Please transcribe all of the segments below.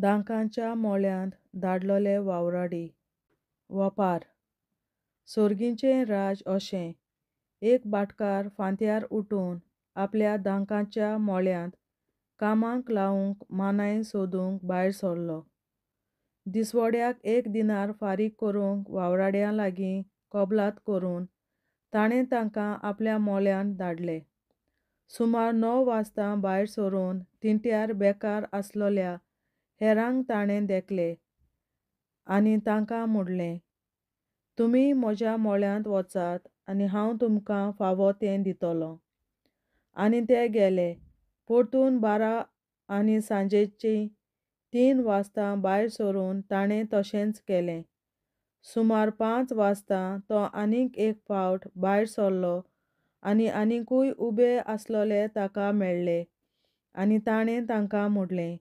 दांकांच्या मोळ्यांत धाडलोले वावराडी वपार सोर्गींचें राज अशें एक भाटकार फांत्यार उठून आपल्या दांकांच्या मोळ्यांत कामाक लावूंक मानाय सोदूंक भायर सरलो. दिसवड्याक 1 दिनार फारीक करूंक वावराड्यां लागीं कबलात करून ताणें तांकां आपल्या मोळ्यांत धाडले. सुमार 9 वाजता भायर सरून तिंट्यार बेकार आसलोल्या हेरांक ताणें देखले आनी तांकां म्हणलें, तुमी म्हज्या मोळ्यांत वचात आनी हांव तुमकां फावो तें दितलों. आनी ते गेले. परतून 12 आनी सांजेची 3 वाजता भायर सरून ताणें तशेंच केलें. सुमार 5 वाजता तो आनीक एक फावट भायर सरलो आनी आनीकूय उबे आसलोले ताका मेळ्ळे आनी ताणें तांकां म्हणलें,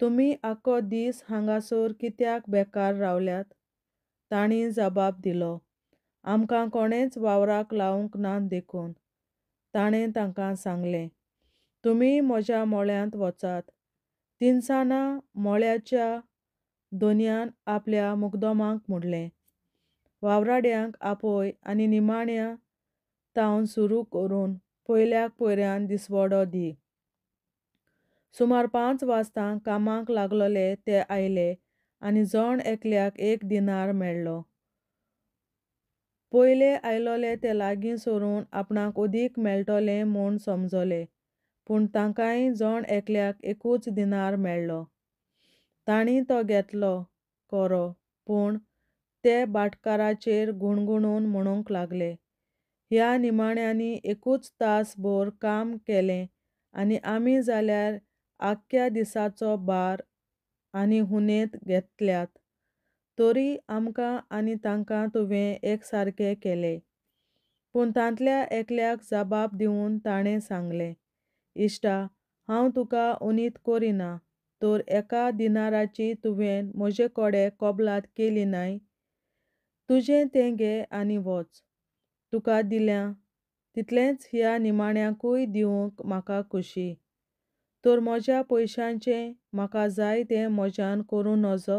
तुमी आख्खो दीस हांगासर कित्याक बेकार रावल्यात? तांणी जबाब दिलो, आमकां कोणेच वावराक लावंक ना देखून. ताणें तांकां सांगलें, तुमी म्हज्या मोळ्यांत वचात. तिनसांजां मोळ्याच्या दोनयान आपल्या मुगदोमाक म्हणलें, वावराड्यांक आपय आनी निमाण्या तावन सुरू करून पयल्याक पयऱ्यान दिसवडो दी. सुमार 5 वाजता कामाक लागलोले ते आयले आनी जण एकल्याक 1 दिनार मेळ्ळो. पयले आयलोले ते लागीं सरून आपणाक उदीक मेळटलें म्हूण समजले, पूण तांकांय जण एकल्याक 1 दिनार मेळ्ळो. तांणी तो घेतलो कोरो, पूण ते भाटकाराचेर गुणगुणून म्हणूंक लागले, ह्या निमाण्यांनी 1 तास भर काम केलें आनी आमी जाल्यार आख्ख्या दिसाचो भार आनी उणेंत घेतल्यात, तरी आमकां आनी तांकां तुवें एकसारकें केलें. पूण तांतल्या एकल्याक जबाब दिवन ताणें सांगलें, इश्टा, हांव तुका उणीत करिना, तर 1 दिनाराची तुवें म्हजे कडेन कबलात केली न्हय. तुजें तें घे आनी वच. तुका दिल्यां तितलेंच ह्या निमाण्यांकूय दिवंक म्हाका खुशी. तर म्हज्या पयशांचें म्हाका जाय तें म्हज्यान करूं नजो?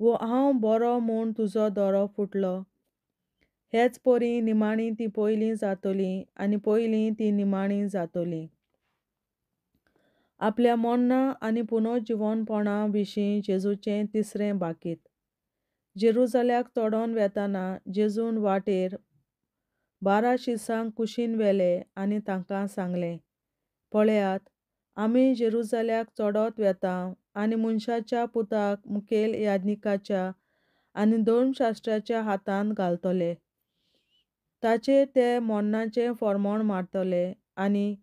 वो हांव बरो म्हूण तुजो दोरो फुटलो? हेच परी निमाणीं ती पयलीं जातलीं आनी पयलीं ती निमाणीं जातलीं. आपल्या मरणां आनी पुनर्जीवनपणा विशीं जेजूचें तिसरें बाकीत. जेरुसल्याक चडोन वेताना जेजून वाटेर 12 शिसांक कुशीन व्हेले आनी तांकां सांगलें, पळयात, आमी जेरुसल्याक चडत वेतांव आनी मनशाच्या पुताक मुखेल याजकाच्या आनी धर्मशास्त्राच्या हातांत घालतले. ताचेर ते मरणाचें फर्मोण मारतले आनी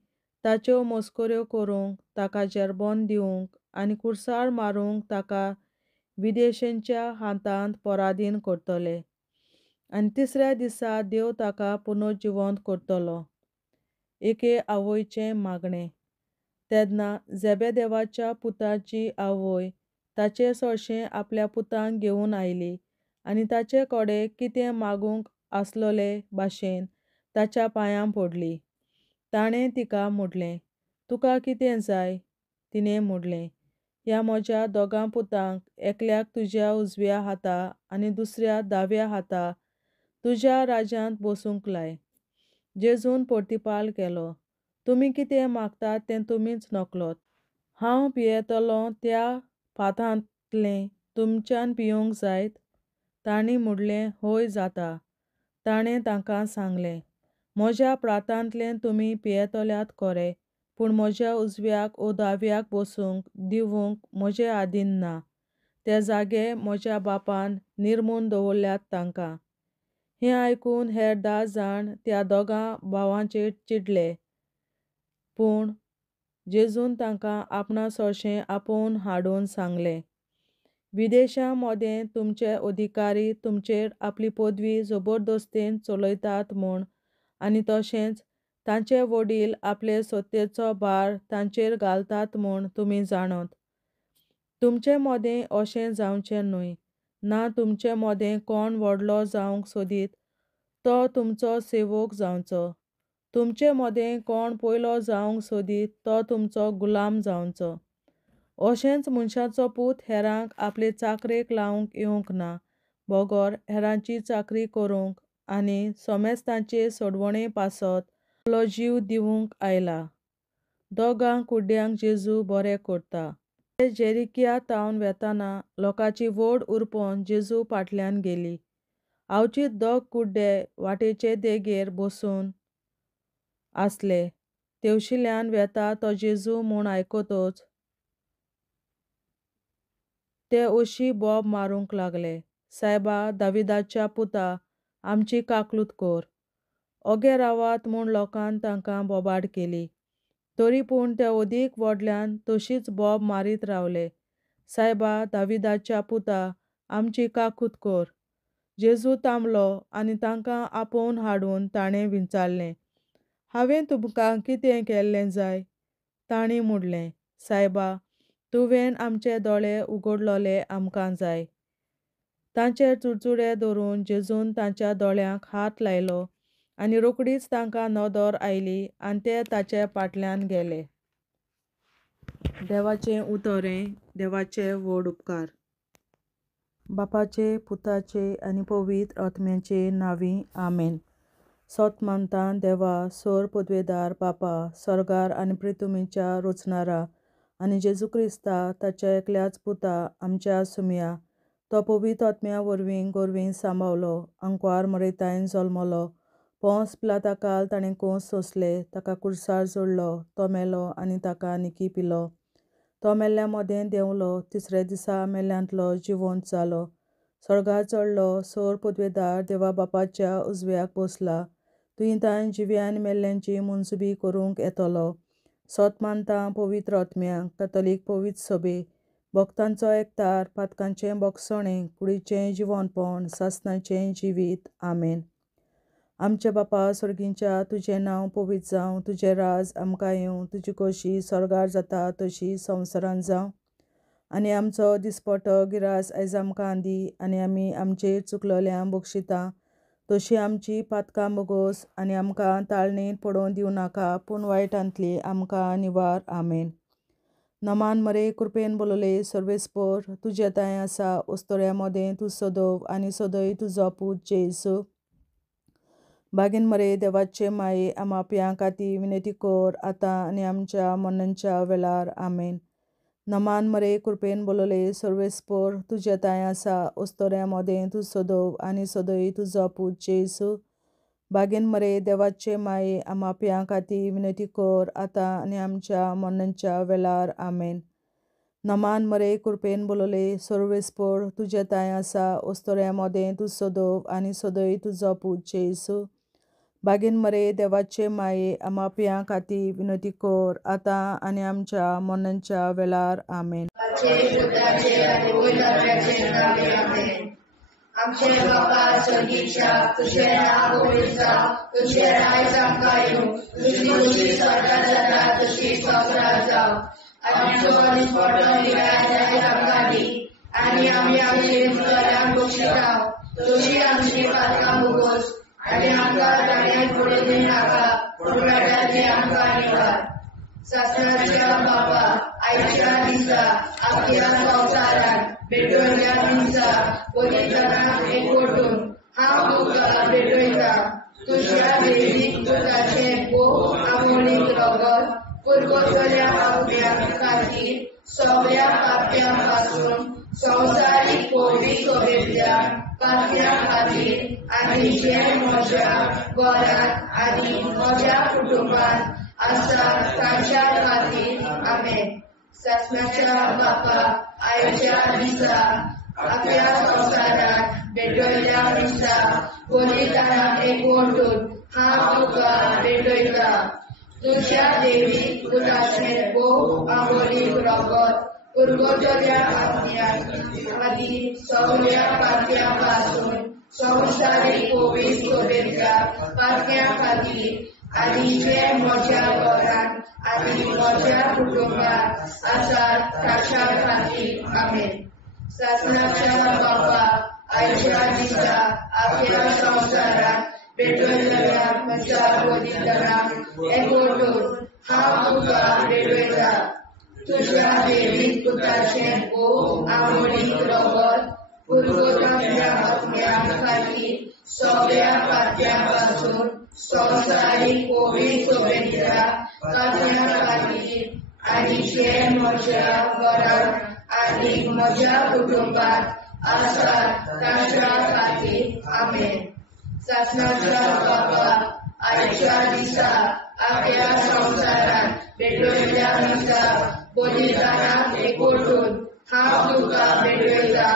ताच्यो मस्कऱ्यो करूंक ताका जेरबोन दिवंक आनी कुर्सार मारूंक ताका विदेशींच्या हातांत पराधीन करतले. आनी तिसऱ्या दिसा देव ताका पुनर्जिवंत करतलो. एके आवयचें मागणें. तेन्ना झेबेदेवाच्या पुताची आवय ताचे सरशें आपल्या पुताक घेवन आयली आनी ताचे कडेन कितें मागूंक आसलोले भाशेन ताच्या पांयां पडली. ताणें तिका म्हणलें, तुका कितें जाय? तिणें म्हणलें, ह्या म्हज्या दोगां पुतांक एकल्याक तुज्या उजव्या हाता आनी दुसऱ्याक दाव्या हाता तुज्या राज्यांत बसूंक लाय. जेजून परतिपाल केलो, तुमी कितें मागतात तें तुमीच नकळोत. हांव पियेतलों त्या फांतांतलें तुमच्यान पिवंक जायत? तांणी म्हणलें, हय जाता. ताणें तांकां सांगलें, म्हज्या प्रांतांतलें तुमी पियेतल्यात खरें, पूण म्हज्या उजव्याक वो दाव्याक बसूंक दिवंक म्हजे आधीन ना. ते जागे म्हज्या बापान निर्मून दवरल्यात तांकां. हें आयकून हेर 10 जाण त्या दोगां भावांचेर चिडले. पूण जेजून तांकां आपणा सरशें आपोवन हाडून सांगलें, विदेशां मोदें तुमचे अधिकारी तुमचेर आपली पदवी जबरदस्तेन चलयतात म्हूण आनी तशेंच तांचे वडील आपले सत्तेचो भार तांचेर घालतात म्हूण तुमी जाणत. तुमचे मोदें अशें जावचें न्हय. ना तुमचे मोदें कोण व्हडलो जावंक सोदीत तो तुमचो सेवक जावचो. तुमचे मोदें कोण पयलो जावंक सोदीत तो तुमचो गुलाम जावचो. अशेंच मनशाचो पूत हेरांक आपले चाकरेक लावंक येवंक ना, बोगोर हेरांची चाकरी करूंक आनी सोमेस्तांचे सोडवणे पासत आपलो जीव दिवंक आयला. दोगांक कुड्ड्यांक जेजू बरें करता. ते जेरिकिया तावन वेताना लोकांची व्हड उरपण जेजू फाटल्यान गेली. आवचीत दोग कुड्डे वाटेचे देगेर बसून आसले. तेवशिल्यान वेता तो जेजू म्हूण आयकतच ते अशी बोब मारूंक लागले, सायबा, दाविदाच्या पुता, आमची काकलूत कर. ओगे रावात म्हूण लोकान तांकां बोबाड केली. तरी पूण ते ओदीक व्हडल्यान तशींच बोब मारीत रावले, सायबा, दाविदाच्या पुता, आमची काकूत कर. जेजू थांबलो आनी तांकां आपोवन हाडून ताणें विचारलें, हांवें तुमकां कितें केल्लें जाय? तांणी म्हणलें, सायबा, तुवें आमचे दोळे उगडलोले आमकां जाय. तांचेर चुडचुडे धरून जेजून तांच्या दोळ्यांक हात लायलो आनी रोकडीच तांकां नदर आयली आनी ते ताचे फाटल्यान गेले. देवाचें उतोरें. देवाचे व्हड उपकार. बापाचे, पुताचे आनी पवित्र आत्म्याचे नांवीं. आमेन. सोतमानतां देवा, सोर पदवेदार बापा, स्वर्गार आनी पृथ्वीच्या रचणारा आनी जेजू क्रिस्ता ताच्या एकल्याच पुता आमच्या सुमया, तो पवित्र आत्म्या वरवीं गोरवीं सांबावलो, अंकवार मरयतायन जल्मलो, पोंस पिलाताकाल ताणें कोंस सोंसले, ताका कुडसार जोडलो, तो मेलो आनी ताका निकी पिलो. तो मेल्ल्या मोदें देंवलो, तिसरे दिसा मेल्ल्यांतलो जिवंत जालो, स्वर्गार चडलो, सोर पदवेदार देवा बापाच्या उजव्याक बसला, तुयेंतान जिव्या आनी मेल्ल्यांची मनसुबी करूंक येतलो. सोतमानतां पवित्र आत्म्याक, कातोलीक पवित्र सभे, भक्तांचो एकतार, पातकांचें बोगसणें, कुडीचें जिवंतपण, सासणाचें जिवीत. आमेन. आमचे बापा स्वर्गींच्या, तुजें नांव पवित्र जावं, तुजें राज आमकां येवं, तुजी खोशी स्वर्गार जाता तशी संवसारांत जावं. आनी आमचो दिसपट्टो गिरास आयज आमकां दी, आनी आमी आमचेर चुकलोल्यांक बक्षिता तशी आमची पातकां बोगोस, आनी आमकां ताळणेंत पडोवन दिवं नाका, पूण वायटांतली आमकां निवार. आमेन. नमान मरे, कृपेन बोलोले, सर्वेस्पर, तुजे ताय आसा, उस्तोऱ्या मोदें तूं सोदव आनी सोदय तुजो पूत जेजू. बागीन मरे, देवाचे माये, आमाप्यां खातीर विनंती कर, आतां आनी आमच्या मरणाच्या वेळार. आमेन. नमान मरे, कृपेन बोलोले, सर्वेस्पर, तुजे ताय आसा, उस्तोऱ्या मोदें तूं सोदव आनी सोदय तुजो पूत जेजू. बागीन मरे, देवाचे माये, आमाप्यां खातीर विनंती कर, आतां आनी आमच्या मरणाच्या वेळार. आमेन. नमान मरे, कृपेन बोलोले, सर्वेस्पर, तुजे ताय आसा, उस्तोऱ्या मोदें तूं सोदव आनी सोदय तुजो पूत जेजू. बागीन मरे, देवाचे माये, आमाप्यां खातीर विनंती कर, आतां आनी आमच्या मरणाच्या वेळार. आमेन. आमचे बापा स्वर्गीच्या, तुझें नांव पवित्र जावं, तुजें राज आमकां येवं, तुजी खोशी स्वर्गार जाता तशी संवसारांत जावं. आमचो दिसपट्टो गिरास आयज आमकां दी, आनी आमी आमचे चुकलोल्यांक बक्षिता तशी आमची पातकां बोगोस, आनी आमकां ताळ्यांत पडोवन दिवं नाका, पूण वायटांतली आमकां निवार. सासणाच्या बापा, आयच्या दिसा आख्या संवसारांत भेटोयल्या दिसा पवित्रांक एकवटून हांव तुका भेटयता. तुज्या दैवीक पुताचें भोव आमोणीक रगत पुरगोसल्या आत्म्या खातीर सगळ्या पाप्यां पासून संवसारीक पवित्र सभेंतल्या पाप्यां खातीर आनी जे म्हज्या घरांत आनी म्हज्या कुटुंबांत आसा तांच्या खातीर. आमेन. सासणाच्या बापा, आयच्या दिसा आख्या संवसारांत भेटोयल्या दिसा पवित्रांक एकवटून हांव तुका भेटयता. तुज्या दैवीक पुताचें भोव आमोणीक रगत पुरगोसल्या आत्म्या खातीर सगळ्या पाप्यां पासून संवसारीक पवित्र सभेंतल्या पाप्यां खातीर आनी जे म्हज्या घरांत आनी म्हज्या कुटुंबांत आसा तांच्या खातीर. आमेन. सासणाच्या बापा, आयच्या दिसा आख्या संवसारांत भेटोयल्या म्हज्या पवित्रांक एकवटून हांव तुका भेटयता. तुझ्या देवीक पुत्राचें भोग आवडीक रगत पुरगोट्या आत्म्या खातीर सगळ्या पात्यां संवसारीक पवित्र शुभेच्छा पात्या खातीर आनी जे म्हज्या घरांत आनी म्हज्या कुटुंबात आसात तांच्या खातीर आमेन. सासणाच्या बाबा आयच्या दिसा आख्या संवसारांत भेटयल्या दिसा बलिदानाक एकवटून हांव तुका भेटयता.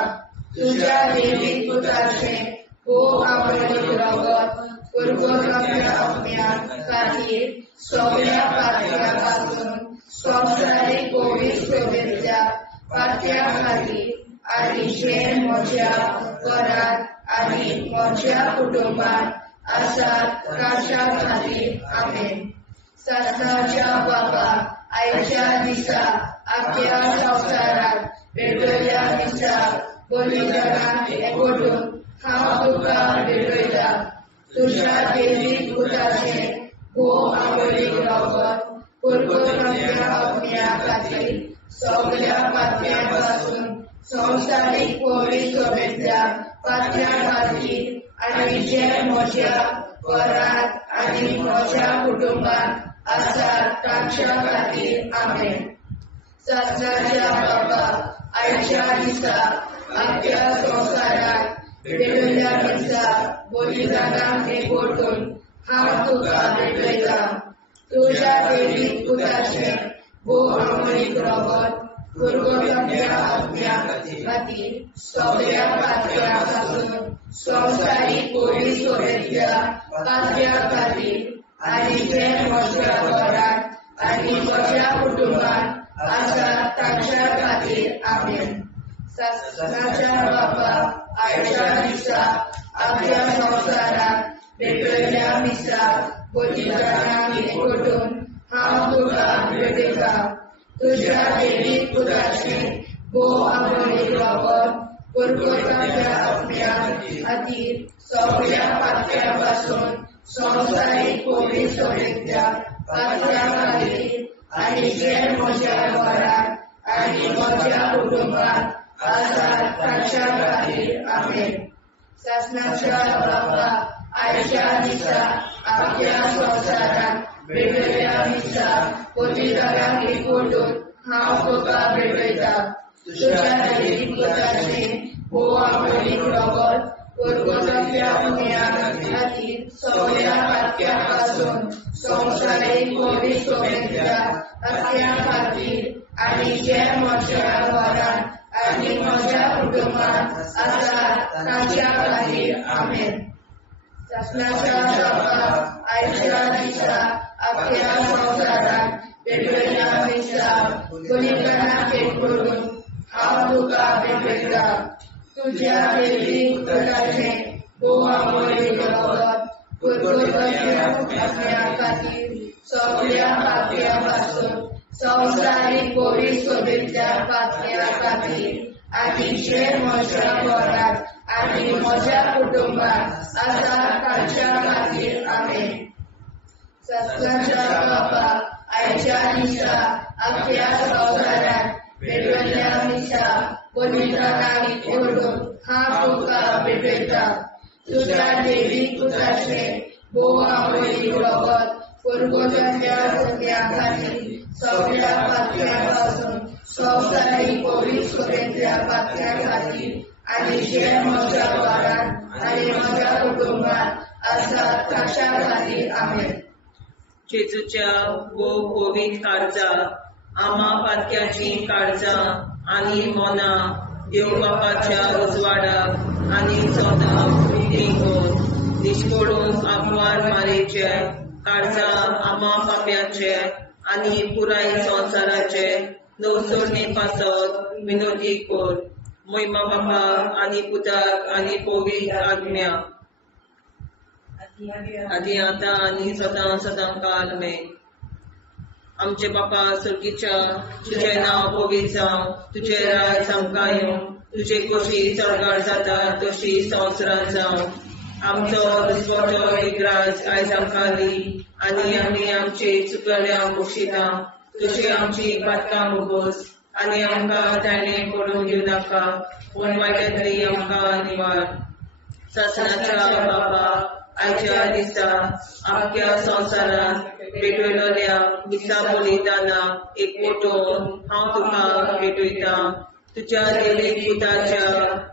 तुझ्या देवीक पुत्राचें भोग आवडीक रगत पुरगोट्या आत्म्या खातीर सगळ्या पात्यां पासून संवसारीक पवित्र शुभेच्छा पात्या खातीर आनी जे म्हज्या घरांत आनी म्हज्या कुटुंबात आसात तांच्या खातीर आमेन. सासणाच्या बाबा आयच्या दिसा आख्या संवसारांत भेटयल्या दिसा बलिदानाक एकवटून हांव तुका भेटयता. तुझ्या देवीक पुत्राचें भोग आवडीक रगत पुरगोट्या आत्म्या खातीर सगळ्या पात्यां पासून संवसारीक पवित्र शुभेच्छा पात्या खातीर आनी जे म्हज्या घरांत आनी म्हज्या कुटुंबात आसात तांच्या खातीर आमेन. सासणाच्या बाबा आयच्या दिसा आख्या संवसारांत भेटयल्या दिसा बलिदानाक एकवटून हांव तुका भेटयता. तुझ्या देवीक पुत्राचें भोग आवडीक रगत पुरगोट्या आत्म्या खातीर सगळ्या पात्यां पासून संवसारीक पवित्र शुभेच्छा पात्या खातीर आनी जे म्हज्या घरांत आनी म्हज्या कुटुंबात आसात तांच्या खातीर आमेन. सासणाच्या बाबा आयच्या दिसा आख्या संवसारांत भेटयल्या दिसा बलिदानाक एकवटून हांव तुका भेटयता. तुझ्या देवीक पुत्राचें भोग आवडीक रगत पुरगोट्या आत्म्या खातीर सगळ्या पात्यां पासून संवसारीक पवित्र शुभेच्छा पात्या खातीर आनी जे म्हज्या घरांत आनी म्हज्या कुटुंबात आसात तांच्या खातीर आमेन. सासणाच्या बाबा आयच्या दिसा आख्या संवसारांत भेटयल्या दिसा बलिदानाक एकवटून हांव तुका भेटयता. तुझ्या देवीक पुत्राचें भोग आवडीक रगत पुरगोट्या आत्म्या खातीर सगळ्या पात्यां पासून संवसारीक पवित्र शुभेच्छा पात्या खातीर आनी जे म्हज्या घरांत आनी म्हज्या कुटुंबात आसात तांच्या खातीर आमेन. सासणाच्या बाबा आयच्या दिसा आख्या संवसारांत भेटयल्या दिसा बलिदानाक एकवटून हांव तुका भेटयता. तुझ्या देवीक पुत्राचें भोग आवडीक रगत पुरगोट्या आत्म्या खातीर सगळ्या पात्यां पासून संवसारीक पवित्र शुभेच्छा पात्या खातीर आनी जे म्हज्या घरांत आनी म्हज्या कुटुंबात आसात तांच्या खातीर आमेन. सासणाच्या बाबा आयच्या दिसा आख्या संवसारांत भेटयल्या दिसा बलिदानाक एकवटून हांव तुका भेटयता. तुझ्या देवीक पुत्राचें भोग आवडीक रगत पुरगोट्या आत्म्या खातीर सगळ्या पात्यां पासून संवसारीक पवित्र शुभेच्छा पात्या खातीर आनी जे म्हज्या घरांत आनी म्हज्या कुटुंबात आसात तांच्या खातीर आमेन. जेजूच्या भोग पवित्र काळजा आम्हा पात्याची काळजां आनी मोना देव बापाच्या उजवाडाक आनी सदां देखून निश्पडून आग्वार मारेचे काळजा आम्हा पाप्याचे आनी पुराय संवसाराचे नवसोरणे पासत विनोदी कोर. महिमा बापा आनी पुताक आनी पवित्र आत्म्या आदी आतां आनी सदां सदां काल आमेन. आमचे बापा सर्गीच्या तुझे नांव पवित्र जावं, तुझे राज आमकां येवं, तुझे कशी सरकार जाता तशी संवसारांत जावं. आमचो दिसवटो एक राज आयज आमकां दी आनी आमी आमचे चुकल्यांक बक्षिता. तुझी आमची पातकां मुगोस आनी आमकां ताणे पडून दिवं नाका पूण वायटांतली आमकां निवार. सासणाच्या बाबा आयच्या दिसा आख्या संवसारांत भेटयलोल्या दिसा बलिदाना एकवटून हांव तुका भेटयता. तुज्या देवीक पुताच्या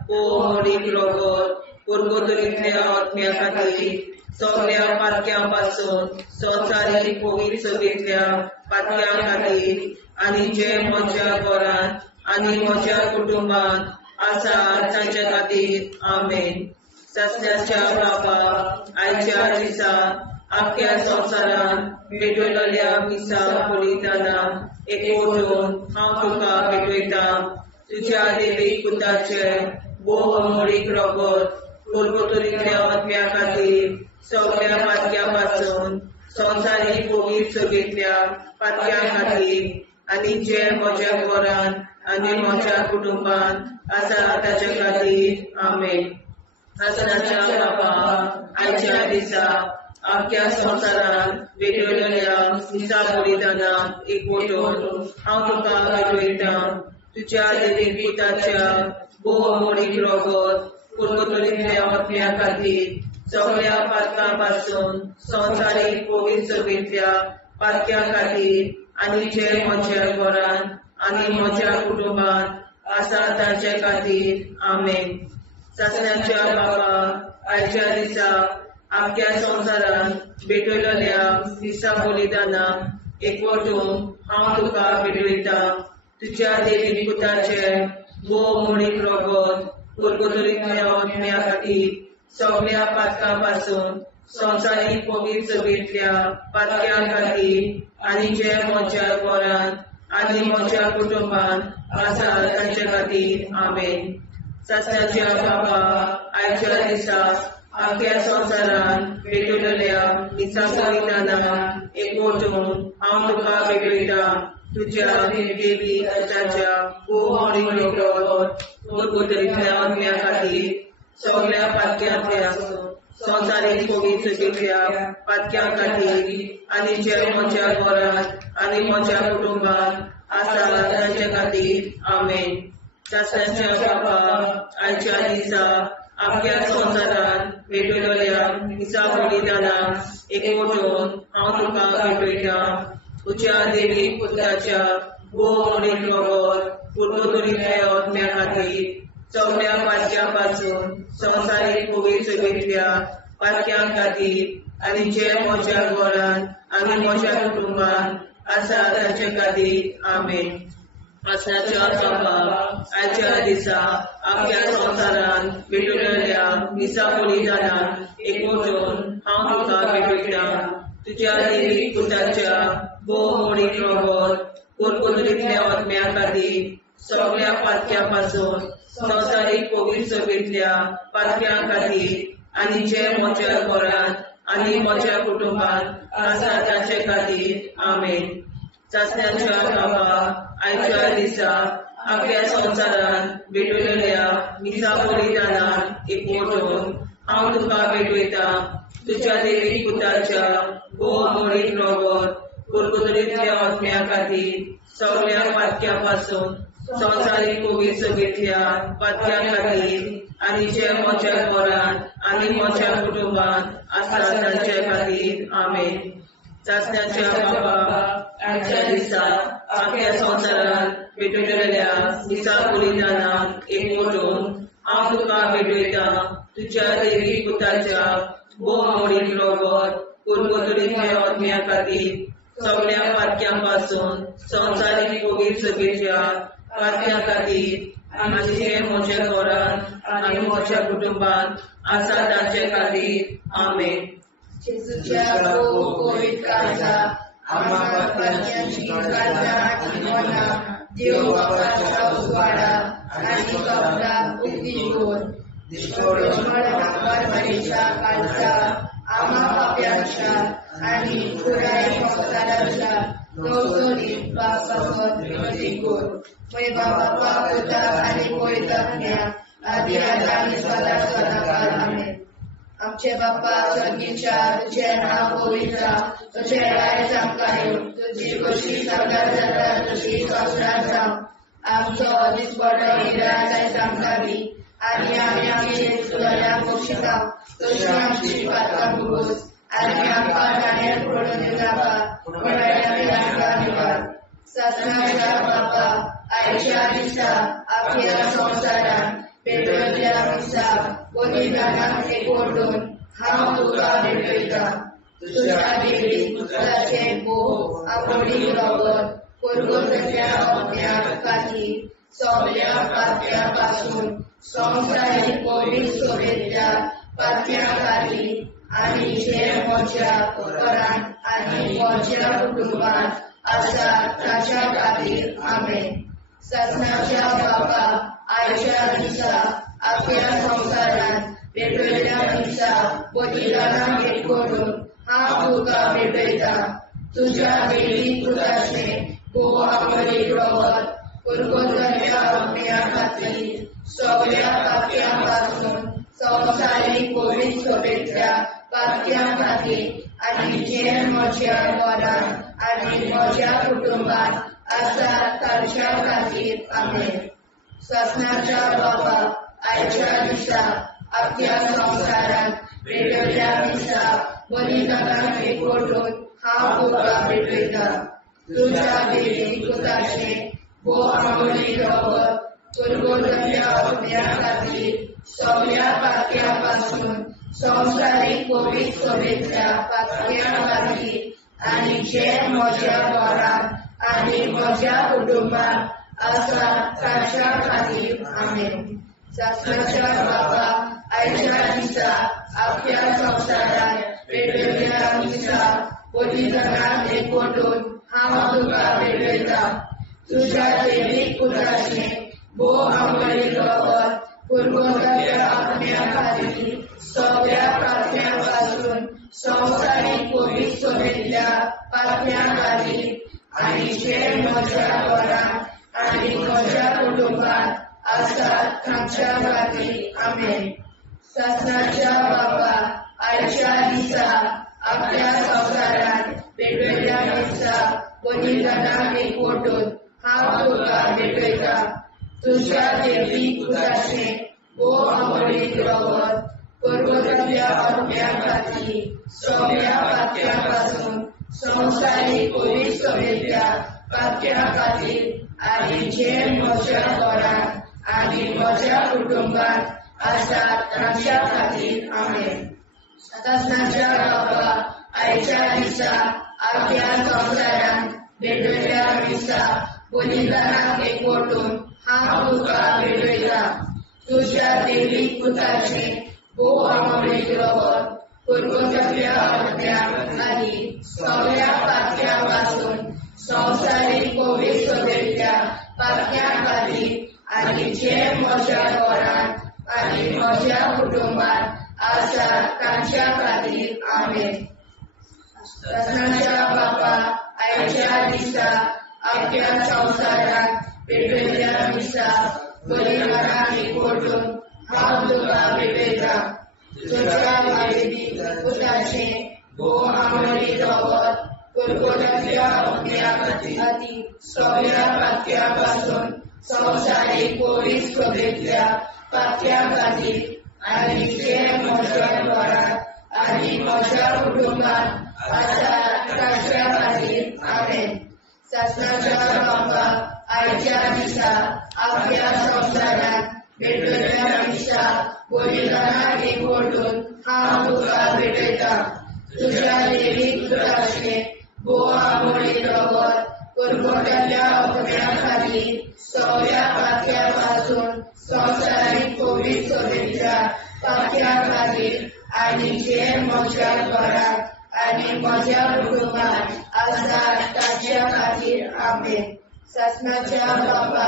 मोडीक रोगोत पुर्गोतरींतल्या आत्म्या खातीर सगळ्या पातक्यां पासून संवसारीक पवित्र सभेंतल्या पातक्यां खातीर आनी जे म्हज्या घरांत आनी म्हज्या कुटुंबांत आसा तांच्या खातीर आमेन. सासण्याच्या बाबा आयच्या दिसा आख्या संवसारांत भेटयलोल्या दिसा बलिदाना एकवटून हांव तुका भेटयता. तुज्या देवीक पुताचे मोडीक रोगोत पुर्गोतरींतल्या आत्म्या खातीर सगळ्या पातक्यां पासून संवसारीक पवित्र सभेंतल्या पातक्यां खातीर आनी जे म्हज्या घरांत आनी म्हज्या कुटुंबांत आसा ताच्या खातीर आमेन. सासणाच्या बाबा आयच्या दिसा आख्या संवसारांत भेटयलोल्या दिसा बलिदाना एकवटून हांव तुका भेटयता. तुज्या देवीक पुताच्या मोडीक रोगोत पुर्गोतरींतल्या आत्म्या खातीर सगळ्या पातकां पासून संवसारीक पवित्र सभेंतल्या पातक्यां खातीर आनी जे म्हज्या घरांत आनी म्हज्या कुटुंबांत आसा तांचे खातीर आमेन. सासण्याच्या बाबा आयच्या दिसा आख्या संवसारांत भेटयलोल्या दिसा बलिदाना एकवटून हांव तुका भेटयता. तुज्या देवीक पुताचे मोडीक रोगोत पुर्गोतरींतल्या आत्म्या खातीर सगळ्या पातकां पासून संवसारीक पवित्र सभेंतल्या पातक्यां खातीर आनी जे म्हज्या घरांत आनी म्हज्या कुटुंबांत आसा तांचे खातीर आमेन. सासण्याच्या बाबा आयच्या दिसा आख्या संवसारांत भेटयलोल्या दिसा बलिदाना एकवटून हांव तुका भेटयता. तुज्या देवीक पुताच्या मोडीक रोगोत पुर्गोतरींतल्या आत्म्या खातीर सगळ्या पातक्यांतल्या संवसारीक पवित्र सभेंतल्या पातक्यां खातीर आनी जे म्हज्या घरांत आनी म्हज्या कुटुंबांत आसा तांचे खातीर आमेन. सासण्याच्या बाबा आयच्या दिसा आख्या संवसारांत भेटयलोल्या दिसा बलिदाना एकवटून हांव तुका भेटयता. तुज्या देवीक पुताच्या मोडीक रोगोत पुर्गोतरींतल्या आत्म्या खातीर सगळ्या पातक्यां पासून संवसारीक पवित्र सभेंतल्या पातक्यां खातीर आनी जे म्हज्या घरांत आनी म्हज्या कुटुंबांत आसा तांचे खातीर आमेन. सासण्याच्या बाबा आयच्या दिसा आख्या संवसारांत भेटयलोल्या दिसा बलिदाना एकवटून हांव तुका भेटयता. तुज्या देवीक पुताच्या मोडीक रोगोत पुर्गोतरींतल्या आत्म्या खातीर सगळ्या पातक्यां पासून संवसारीक पवित्र सभेंतल्या पातक्यां खातीर आनी जे म्हज्या घरांत आनी म्हज्या कुटुंबांत आसा तांचे खातीर आमेन. सासण्याच्या बाबा आयच्या दिसा आख्या संवसारांत भेटयलोल्या दिसा बलिदाना एकवटून हांव तुका भेटयता. तुज्या देवीक पुताच्या मोडीक रोगोत पुर्गोतरींतल्या आत्म्या खातीर सगळ्या पातक्यां पासून संवसारीक पवित्र सभेंतल्या पातक्यां खातीर आनी जे म्हज्या घरांत आनी म्हज्या कुटुंबांत आसा तांचे खातीर आमेन. सासण्याच्या बाबा आयच्या दिसा आख्या संवसारांत भेटयलोल्या दिसा बलिदाना एकवटून हांव तुका भेटयता. तुज्या देवीक पुताच्या मोडीक रोगोत पुर्गोतरींतल्या आत्म्या खातीर सगळ्या पातक्यां पासून संवसारीक पवित्र सभेंतल्या पातक्यां खातीर आनी जे म्हज्या घरांत आनी म्हज्या कुटुंबांत आसा तांचे खातीर आमेन. जेजूच्या पवित्र काळजा आम्हा पातक्यांची काळजा आनी मना देव बापाच्या उजवाडा आनी कबरात उक्ती करून दिसपडून मरणाच्या काळजा आम्हा पाप्यांच्या आनी पुराय संवसाराच्या गवसणीत पापावर विनंती कर. पळय बाबा पुता आनी पवित्रात्म्या आदी आनी सदा सदा काळ आमेन. आमचे बाप्पा स्वर्गीच्या तुझे नाव पवित्र तुझे राय जावं तुझी कशी सरकार जाता तशी संसार जावं आमचो दिसपडो इराय सांगताली आनी आमी तुझ्या पोशिता तशी आमची पात्रां बुगूस आनी आमकां गाण्यार पडून दिनाका निवार सत्नाच्या बाप्पा आयच्या दिसा आपल्या संसारान पेटवल्या दिसा बलिदानाक एकवटून हांव तुका भेटयता तुझ्या देवी पुत्राचे भोव आवडी रगत पुरगोतल्या अज्ञान खातीर सगळ्या पात्या पासून संवसारीक पवित्र सोबेच्या पात्या खातीर आनी जे म्हज्या घरांत आनी म्हज्या कुटुंबांत आसा ताच्या खातीर आमेन. सत्नाच्या बापा आयच्या दिसा आपल्या संसारान पेटयल्या दिसा बलिदानाक एकवटून हांव तुका भेटयता तुझ्या देवी पुत्राचे भोव आवडी रगत पुरगोतल्या अज्ञा खातीर सगळ्या पात्या पासून संवसारीक पवित्र सोबेच्या पात्या खातीर आनी जे म्हज्या घरांत आनी म्हज्या कुटुंबांत आसा ताच्या खातीर आमेन. सत्नाच्या बापा आयच्या दिसा आपल्या संसारान पेटयल्या दिसा बलिदानाक एकवटून हांव तुका भेटयता तुझ्या देवी पुत्राचे भोव आवडी रगत पुरगोतल्या अज्ञा खातीर सगळ्या पात्या पासून संवसारीक पवित्र सोबेच्या पात्या खातीर आनी जे म्हज्या घरांत आनी म्हज्या कुटुंबांत आसा ताच्या खातीर आमेन. सत्नाच्या बापा आयच्या दिसा आपल्या संसारान पेटयल्या दिसा बलिदानाक एकवटून हांव तुका भेटयता तुझ्या देवी पुत्राचे भोव आवडी रगत पुरगोतल्या अज्ञा खातीर सगळ्या पात्या पासून संवसारीक पवित्र सोबेच्या पात्या खातीर आनी जे म्हज्या घरांत आनी म्हज्या कुटुंबांत आसा ताच्या खातीर आमेन. सत्नाच्या बापा आयच्या दिसा आपल्या संसारान पेटयल्या दिसा बलिदानाक एकवटून हांव तुका भेटयता तुझ्या देवी पुत्राचे भोव आवडी रगत पुरगोतल्या अज्ञा खातीर सगळ्या पात्या पासून संवसारीक पवित्र सोबेच्या पात्या खातीर आनी जे म्हज्या घरांत आनी म्हज्या कुटुंबांत आसा ताच्या खातीर आमेन. सत्नाच्या बापा आयच्या दिसा आपल्या संसारान पेटयल्या दिसा बलिदानाक एकवटून हांव तुका भेटयता तुझ्या देवी पुत्राचे भोव आवडी रगत पुरगोतल्या अज्ञा खातीर सगळ्या पात्या पासून संवसारीक पवित्र सोबेच्या पात्या खातीर आनी जे म्हज्या घरांत आनी म्हज्या कुटुंबांत आसा ताच्या खातीर आमेन. सत्नाच्या बापा आयच्या दिसा आपल्या संसारान पेटयल्या दिसा बलिदानाक एकवटून हांव तुका भेटयता तुझ्या देवी पुत्राचे भोव आवडी रगत पुरगोतल्या अज्ञा खातीर सगळ्या पात्या पासून संवसारीक पवित्र सोबेच्या पात्या खातीर आनी जे म्हज्या घरांत आनी म्हज्या कुटुंबांत आसा ताच्या खातीर आमेन. सत्नाच्या बापा आयच्या दिसा आपल्या संसारान पेटयल्या दिसा बलिदानाक एकवटून हांव तुका भेटयता तुझ्या देवी पुत्राचे भोव आवडी रगत पुरगोतल्या अज्ञा खातीर सगळ्या पात्या पासून संवसारीक पवित्र सोबेच्या पात्या खातीर आनी जे म्हज्या घरांत आनी म्हज्या कुटुंबांत आसा ताच्या खातीर आमेन. सत्नाच्या बापा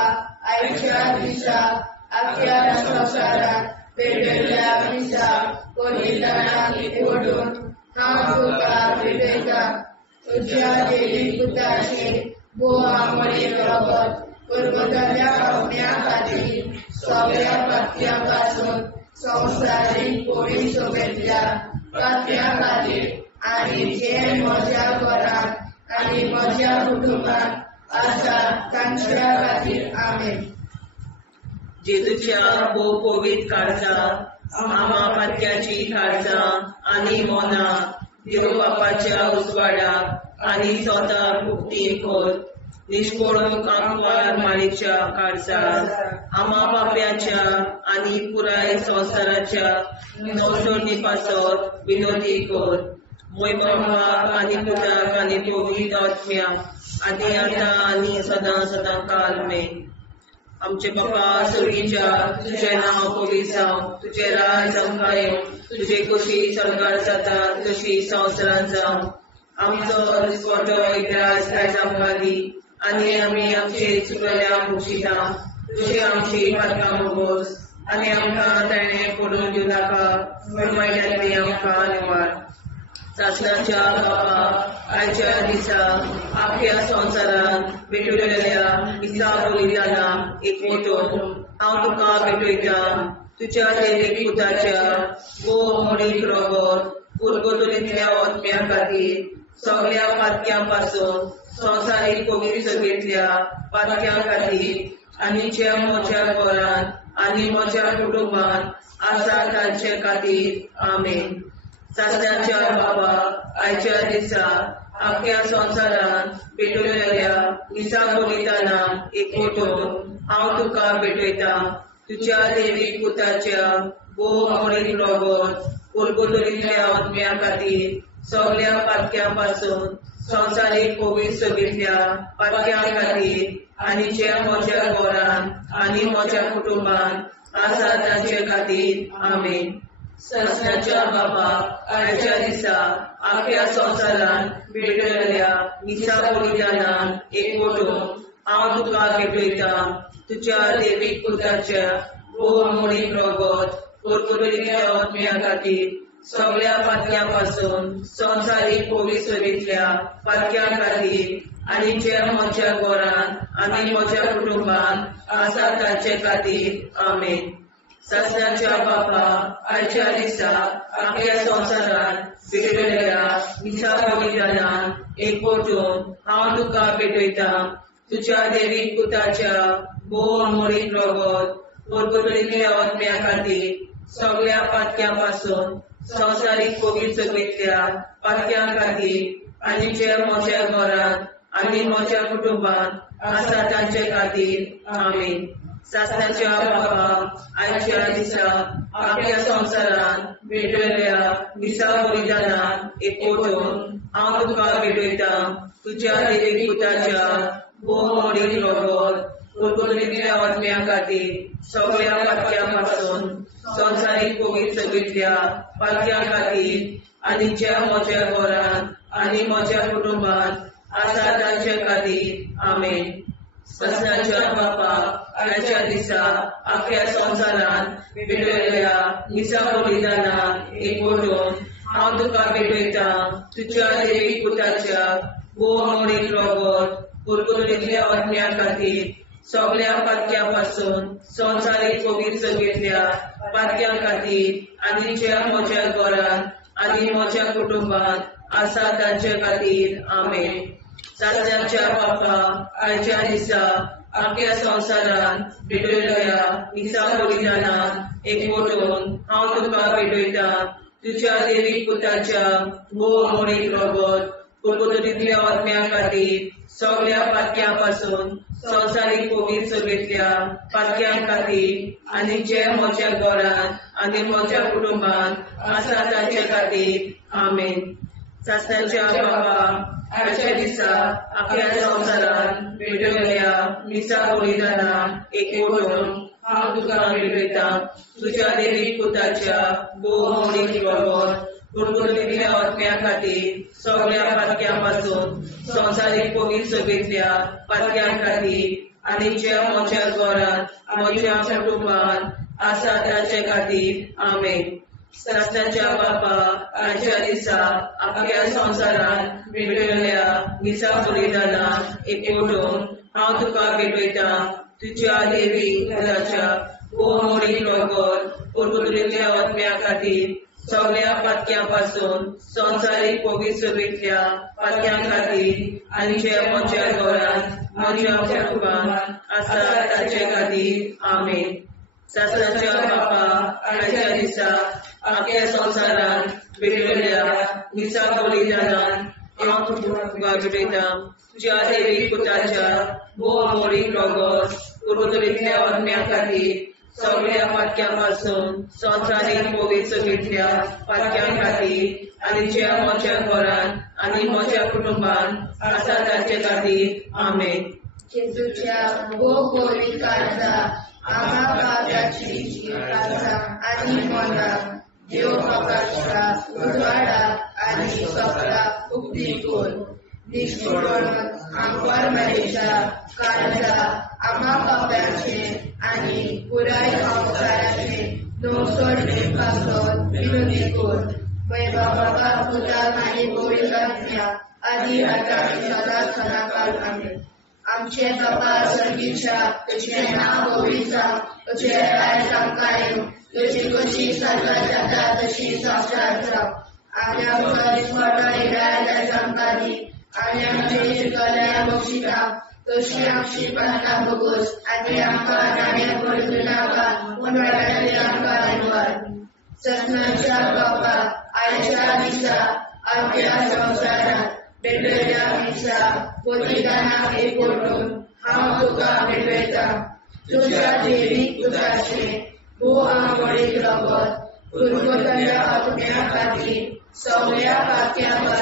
आयच्या दिसा आपल्या संसारान पेटयल्या दिसा बलिदानाक एकवटून हांव तुका भेटयता तुझ्या देवी पुत्राचे भोव आवडी रगत पुरगोतल्या अज्ञा खातीर सगळ्या वाक्यापासून संसारीक कोणी सोबतल्या पात्या खातीर आणि जे म्हज्या घरात आणि म्हज्या कुटुंबात आसा तांच्या खातीर आमेन. जेजूच्या भोव पवित्र काळजा आमा पात्याची काळजां आनी मोना देव बापाच्या उजवाडाक आनी स्वता मुक्ती कोर निष्पळूक आंकवार माळेच्या काळजार आमा बाप्याच्या आनी पुराय संवसाराच्या मोसोडणी पासत विनोदी कोर. मोय बापाक आनी पुताक आनी पवित्र आत्म्याक आदी आतां आनी सदां सदां काल मेन. आमचे बापा सुर्गीच्या तुझे नाव पवित्र जावं, तुझे राज आमकां येवं, तुझे कशी सरकार जाता तशी संवसारांत जावं. आमचो दिसवटो एकदांच आयज आमकां दी आनी आमी आमचे चुकल्यांक बक्षिता. तुझे आमची पातकां भोगोस आनी आमकां ताणें पडून दिवं नाका, वायटांतली आमकां निवार. सासणाच्या बापा आयच्या दिसा आख्या संवसारांत भेटलेल्या दिसा बलिदानाक एकवटून हांव तुका भेटयता. तुज्या दैवीक पुताच्या भोव मोडीक रगत पुरगतुलींतल्या आत्म्या खातीर सगळ्या पातक्यां पासून संवसारीक पवित्र सभेंतल्या पातक्यां खातीर आनी जे म्हज्या घरांत आनी म्हज्या कुटुंबांत आसा तांचे खातीर आमेन. सासणाच्या बापा आयच्या दिसा आख्या संवसारांत भेटलेल्या दिसा बलिदानाक एकवटून हांव तुका भेटयता. तुज्या दैवीक पुताच्या भोव मोडीक रगत पुरगतुलींतल्या आत्म्या खातीर सगळ्या पातक्यां पासून संवसारीक पवित्र सभेंतल्या पातक्यां खातीर आनी जे म्हज्या घरांत आनी म्हज्या कुटुंबांत आसा तांचे खातीर आमेन. सासणाच्या बापा आयच्या दिसा आख्या संवसारांत भेटलेल्या दिसा बलिदानाक एकवटून हांव तुका भेटयता. तुज्या दैवीक पुताच्या भोव मोडीक रगत पुरगतुलींतल्या आत्म्या खातीर सगळ्या पातक्यां पासून संवसारीक पवित्र सभेंतल्या पातक्यां खातीर आनी जे म्हज्या घरांत आनी म्हज्या कुटुंबांत आसा तांचे खातीर आमेन. सासणाच्या बापा आयच्या दिसा आख्या संवसारांत भेटलेल्या दिसा बलिदानाक एकवटून हांव तुका भेटयता. तुज्या दैवीक पुताच्या भोव मोडीक रगत पुरगतुलींतल्या आत्म्या खातीर सगळ्या पातक्यां पासून संवसारीक पवित्र सभेंतल्या पातक्यां खातीर आनी जे म्हज्या घरांत आनी म्हज्या कुटुंबांत आसा तांचे खातीर आमेन. सासणाच्या बापा आयच्या दिसा आख्या संवसारांत भेटलेल्या दिसा बलिदानाक एकवटून हांव तुका भेटयता. तुज्या दैवीक पुताच्या भोव मोडीक रगत पुरगतुलींतल्या आत्म्या खातीर सगळ्या पातक्यां पासून संवसारीक पवित्र सभेंतल्या पातक्यां खातीर आनी जे म्हज्या घरांत आनी म्हज्या कुटुंबांत आसा तांचे खातीर आमेन. सासणाच्या बापा आयच्या दिसा आख्या संवसारांत भेटलेल्या दिसा बलिदानाक एकवटून हांव तुका भेटयता. तुज्या दैवीक पुताच्या भोव मोडीक रगत पुरगतुलींतल्या आत्म्या खातीर सगळ्या पातक्यां पासून संवसारीक पवित्र सभेंतल्या पातक्यां खातीर आनी जे म्हज्या घरांत आनी म्हज्या कुटुंबांत आसा तांचे खातीर आमेन. सासणाच्या बापा आयच्या दिसा आख्या संवसारांत भेटलेल्या दिसा बलिदानाक एकवटून हांव तुका भेटयता. तुज्या दैवीक पुताच्या भोव मोडीक रगत पुरगतुलींतल्या आत्म्या खातीर सगळ्या पातक्यां पासून संवसारीक पवित्र सभेंतल्या पातक्यां खातीर आनी जे म्हज्या घरांत आनी म्हज्या कुटुंबांत आसा तांचे खातीर आमेन. सासणाच्या बापा आयच्या दिसा आख्या संवसारांत भेटलेल्या दिसा बलिदानाक एकवटून हांव तुका भेटयता. तुज्या दैवीक पुताच्या भोव मोडीक रगत पुरगतुलींतल्या आत्म्या खातीर सगळ्या पातक्यां पासून संवसारीक पवित्र सभेंतल्या पातक्यां खातीर आनी जे म्हज्या घरांत म्हज्या कुटुंबांत आसा तांचे खातीर आमेन. सासणाच्या बापा आयच्या दिसा आख्या संवसारांत भेटलेल्या दिसा बलिदानाक एकवटून हांव तुका भेटयता. तुझ्या देवी पुताच्या मोडीक रगत पुरपुतलेल्या आत्म्या खातीर सगळ्या पातक्यां संवसारीक पवित्रतेंतल्या पातक्यां खातीर आनी जे म्हज्या घरांत म्हज्या कुटुंबांत आसा ताचे खातीर आमेन. शास्त्राच्या बापा आयच्या दिसा आख्या संवसारांत भेटलेल्या निसा बलिदानान हांव तुका भेटयता. तुझ्या देवी पुताच्या मोडीक रगत पुरपुतलेल्या आत्म्या खातीर सगळ्या पातक्यां संवसारीक पवित्रतेंतल्या पातक्यां खातीर आनी जे म्हज्या घरांत आनी म्हज्या कुटुंबांत आसा ताचे खातीर आमेन. जेजूच्या पवित्र काळजा आम्हा पापाची काळजा आनी मना देव प्रकाशा उजवाडा आनी सपला उक्ती कर. निष्ठुरण आमकां मेळच्या काळजा आम्हा पापाचे आनी पुराय संवसाराचे नवसोडणे पासत विनंती कर. बाबा पुता आनी पवित्र आदी आतां सदां सदांकाळ आमेन. आमचे बाबा सर्गीच्या तुझे नाव पवित्र तुझे राय सांगताय तुझी कशी सर्वात जाता तशी संस्कार जाव. आनी आमकां दिसपडटा इराय सांगताली आनी आमचे शिकल्या बक्षिता तशी आमची प्रार्थना बघूस आनी आमकां नाण्या पडूं नाका पूण वाटायले आमकां आयवार. सत्नाच्या बापा आयच्या दिसा आमच्या संवसारांत भेटलेल्या दिसा बलिदानाक एकवटून हांव तुका भेटयता. तुझ्या देवीक पुताचे आंबोळीक रगत पुरपुतलेल्या आत्म्या खातीर सगळ्या पातक्यां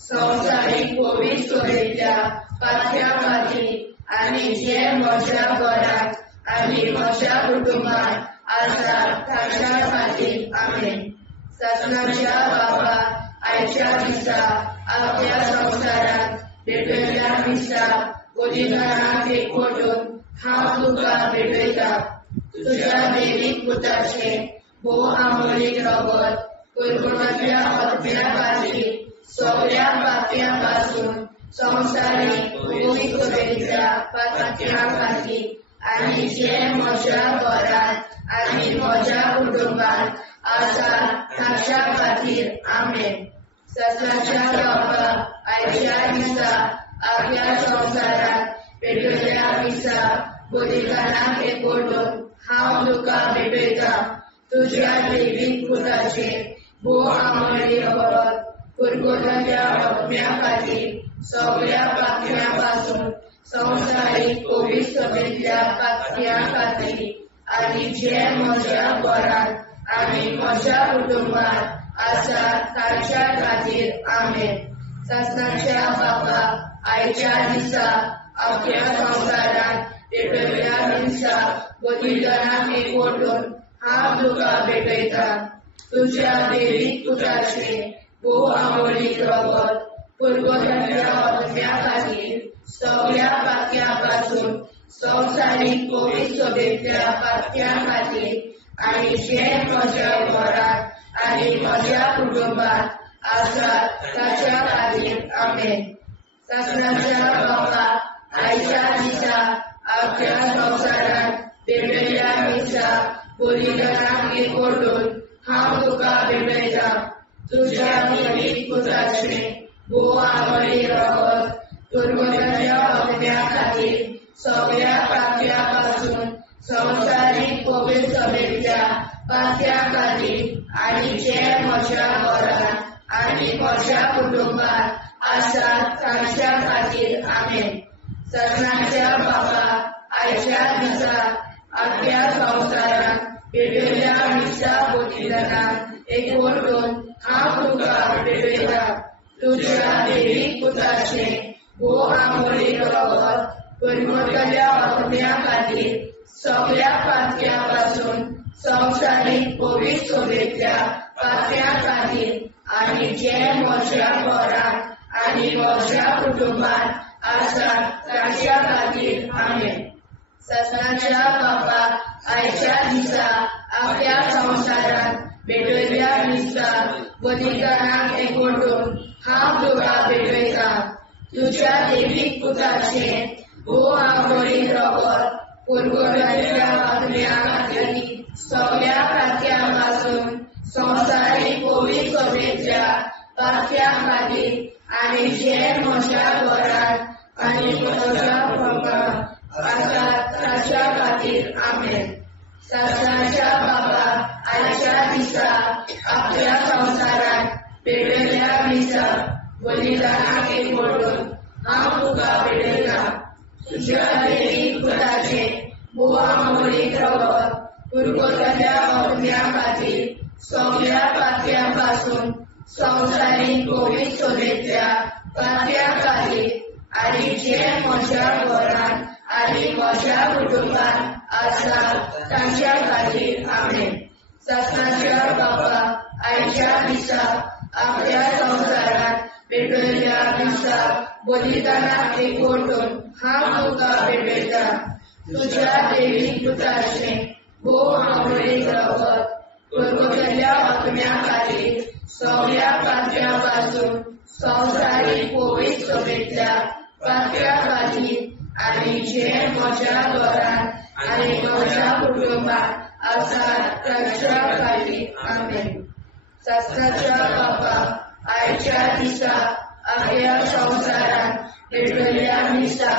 संवसारीक पवित्रतेंतल्या पातक्यां खातीर आनी जे म्हज्या घरांत आनी म्हज्या कुटुंबांत आसा ताच्या खातीर आमेन. सत्नाच्या बापा आयच्या दिसा आख्या संवसारांत भेटलेल्या दिसा बलिदानाक एकवटून हांव तुका भेटयता. तुझ्या देवीक पुताचे आंबोळीक रगत पुरपुतलेल्या आत्म्या खातीर सगळ्या पातक्यां संवसारीक पवित्रतेंतल्या पातक्यां खातीर आनी जे म्हज्या घरांत आनी म्हज्या कुटुंबांत आसा ताच्या खातीर आमेन. सत्नाच्या बापा आयच्या दिसा आख्या संवसारांत भेटलेल्या दिसा बलिदानाक एकवटून हांव तुका भेटयता. तुझ्या देवीक पुताचे आंबोळीक रगत पुरपुतलेल्या आत्म्या खातीर सगळ्या पातक्यां संवसारीक पवित्रतेंतल्या पातक्यां खातीर आनी जे म्हज्या घरांत आनी म्हज्या कुटुंबांत आसा ताच्या खातीर आमेन. सत्नाच्या बापा आयच्या दिसा आख्या संवसारांत भेटलेल्या दिसा बलिदानाक एकवटून हांव तुका भेटयता. तुझ्या देवीक पुताचे आंबोळीक रगत पुरपुतलेल्या आत्म्या खातीर सगळ्या पातक्यां संवसारीक पवित्रतेंतल्या पातक्यां खातीर आनी जे म्हज्या घरांत आनी म्हज्या कुटुंबांत आसा ताच्या खातीर आमेन. सत्नाच्या बापा आयच्या दिसा आख्या संवसारांत भेटलेल्या दिसा बलिदानाक एकवटून हांव तुका भेटयता. तुझ्या देवीक पुताचे आंबोळीक रगत पुरपुतलेल्या आत्म्या खातीर सगळ्या पातक्यां संवसारीक पवित्रतेंतल्या पातक्यां खातीर आनी जे म्हज्या घरांत आनी म्हज्या कुटुंबांत आसा ताच्या खातीर आमेन. सत्नाच्या बापा आयच्या दिसा आख्या संवसारांत भेटलेल्या दिसा बलिदानाक एकवटून हांव तुका भेटयता. तुझ्या देवीक पुताचे आंबोळीक रगत पुरपुतलेल्या आत्म्या खातीर सगळ्या पातक्यां संवसारीक पवित्रतेंतल्या पातक्यां खातीर आनी जे म्हज्या घरांत आनी म्हज्या कुटुंबांत आसा ताच्या खातीर आमेन. सत्नाच्या बापा आयच्या दिसा आख्या संवसारांत भेटलेल्या दिसा बलिदानाक एकवटून हांव तुका भेटयता. तुझ्या देवीक पुताचे आंबोळीक रगत पुरगोट्याच्या आत्म्या खातीर सगळ्या पात्यांपासून संवसारीक पवित्र सभेच्या पात्या खातीर आनी जे म्हज्या घरांत आनी म्हज्या कुटुंबांत आसात ताच्या खातीर आमेन. सासणाच्या बाबा आयच्या दिसा आपल्या संवसारांत पेटयल्या दिसा बलिदानाक एकवटून हांव तुका पेटयता. तुज्या दैवीक पुताचे बोवा मोडीक रगत पुरगोट्याच्या आत्म्या खातीर सगळ्या पात्यांपासून संवसारीक पवित्र सभेच्या पात्या खातीर आनी जे म्हज्या घरांत आनी म्हज्या कुटुंबांत आसात तांच्या खातीर आमेन. सासणाच्या बाबा आयच्या दिसा आपल्या संवसारांत पेटयल्या दिसा बलिदानाक एकवटून हांव तुका पेटयता. तुज्या दैवीक पुताचे बोव मोडीक रगत पुरगोट्याच्या आत्म्या खातीर सगळ्या पात्यांपासून संवसारीक पवित्र सभेच्या पात्या खातीर आनी जे म्हज्या घरांत आनी म्हज्या कुटुंबांत आसात तांच्या खातीर आमेन. सासणाच्या बाबा आयच्या दिसा आपल्या संवसारांत पेटयल्या दिसा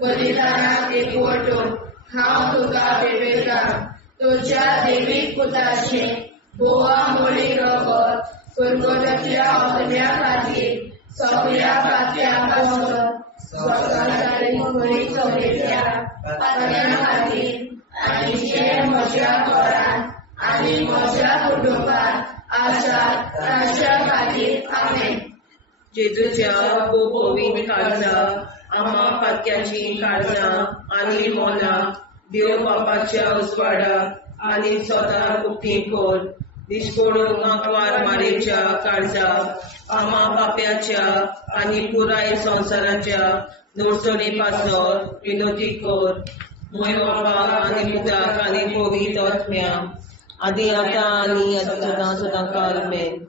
बलिदानाक एकवटून हांव तुका पेटयता. तुज्या दैवीक पुताचे बोवा मोडीक रगत पुरगोट्याच्या आत्म्या खातीर सगळ्या पात्यांपासून संवसारीक पवित्र सभेच्या पात्या खातीर आनी जे म्हज्या घरांत आनी म्हज्या कुटुंबांत आसात तांच्या खातीर आमेन. जेजूच्या पवित्र काळजा आम्हा पात्याची काळजां आनी मोला देव बापाच्या उजवाडाक आनी सदां उक्ती कोर. दिसपडून आंकवार मारेच्या काळजा आम्हा पाप्याच्या आनी पुराय संवसाराच्या नोडसणी पासर विनोदी कोर. मोय बापाक आनी पुताक आनी पवित्र आत्म्या आदी आतां आनी सदां सदां काल आमेन.